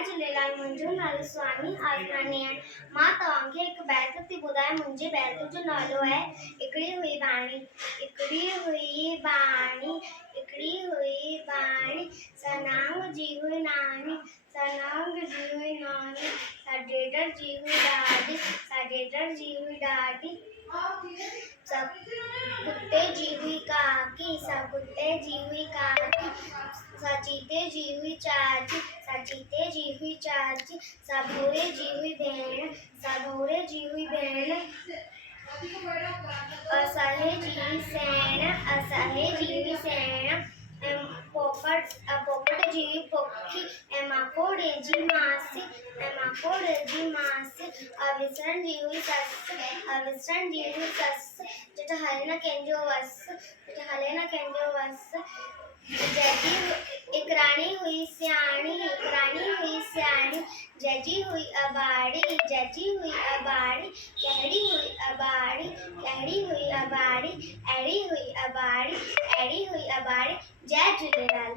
जय झूलेलाल। मुंहिंजो नालो स्वामी आसरानी आहे। मां तव्हांखे हिकु बैत थी ॿुधायां। मुंहिंजे बैत जो नालो आहे हिकिड़ी हुई बाणी। सनांग जी हुई नानी, साडेडर जी हुई ॾाॾी, सब कुत्ते जी हुई काकी, सचीते जी हुई चाची, सभोरे जी हुई भेण, असहे जी हुई सेण, पोपट जी हुई पोखी, माकोड़े जी मासी, अविसरण जी हुई सस, जट हले न कंहिंजो वस, इकराणी हुई सियाणी, जजी हुई अबाड़ी, कहिड़ी हुई अबाड़ी, अहिड़ी हुई अबाड़ी। जय झूलेलाल।